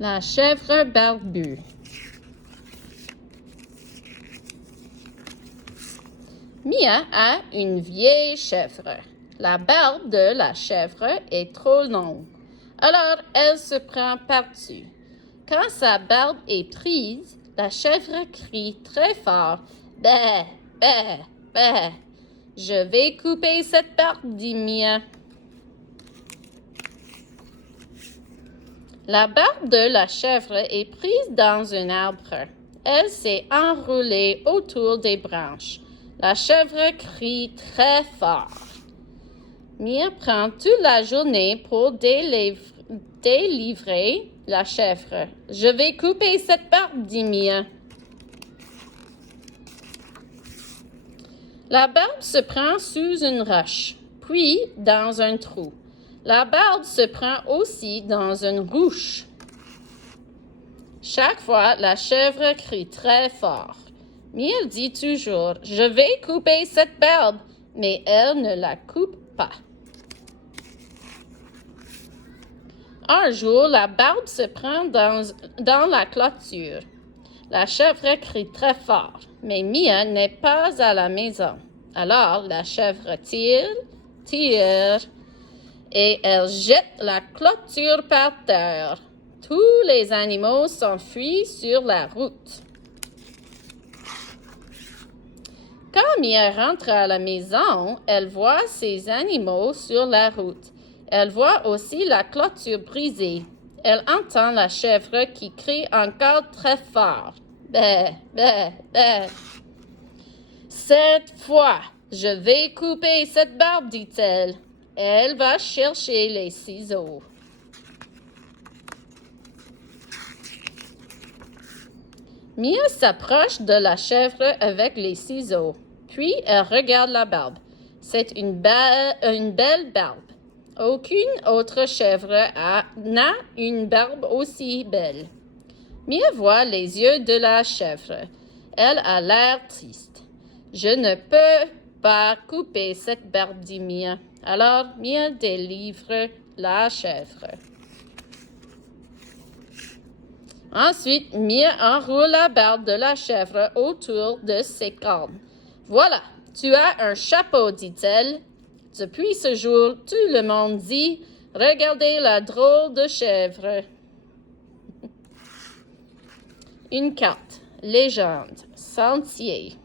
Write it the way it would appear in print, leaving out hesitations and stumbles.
La chèvre barbue. Mia a une vieille chèvre. La barbe de la chèvre est trop longue. Alors, elle se prend par-dessus. Quand sa barbe est prise, la chèvre crie très fort. « Bé, bé, bé. »« Je vais couper cette barbe, dit Mia. » La barbe de la chèvre est prise dans un arbre. Elle s'est enroulée autour des branches. La chèvre crie très fort. Mia prend toute la journée pour délivrer la chèvre. « Je vais couper cette barbe, dit Mia. » La barbe se prend sous une roche, puis dans un trou. La barbe se prend aussi dans une ruche. Chaque fois, la chèvre crie très fort. Mia dit toujours « Je vais couper cette barbe », mais elle ne la coupe pas. Un jour, la barbe se prend dans la clôture. La chèvre crie très fort, mais Mia n'est pas à la maison. Alors, la chèvre tire, et elle jette la clôture par terre. Tous les animaux s'enfuient sur la route. Quand Mia rentre à la maison, elle voit ses animaux sur la route. Elle voit aussi la clôture brisée. Elle entend la chèvre qui crie encore très fort. Bé, bé, bé. Cette fois, je vais couper cette barbe, dit-elle. Elle va chercher les ciseaux. Mia s'approche de la chèvre avec les ciseaux. Puis, elle regarde la barbe. C'est une belle barbe. Aucune autre chèvre n'a une barbe aussi belle. Mia voit les yeux de la chèvre. Elle a l'air triste. « Je ne peux pas couper cette barbe, dit Mia. » Alors, Mia délivre la chèvre. Ensuite, Mia enroule la barbe de la chèvre autour de ses cornes. « Voilà, tu as un chapeau, dit-elle. » Depuis ce jour, tout le monde dit « Regardez la drôle de chèvre. » Une carte, légende, sentier.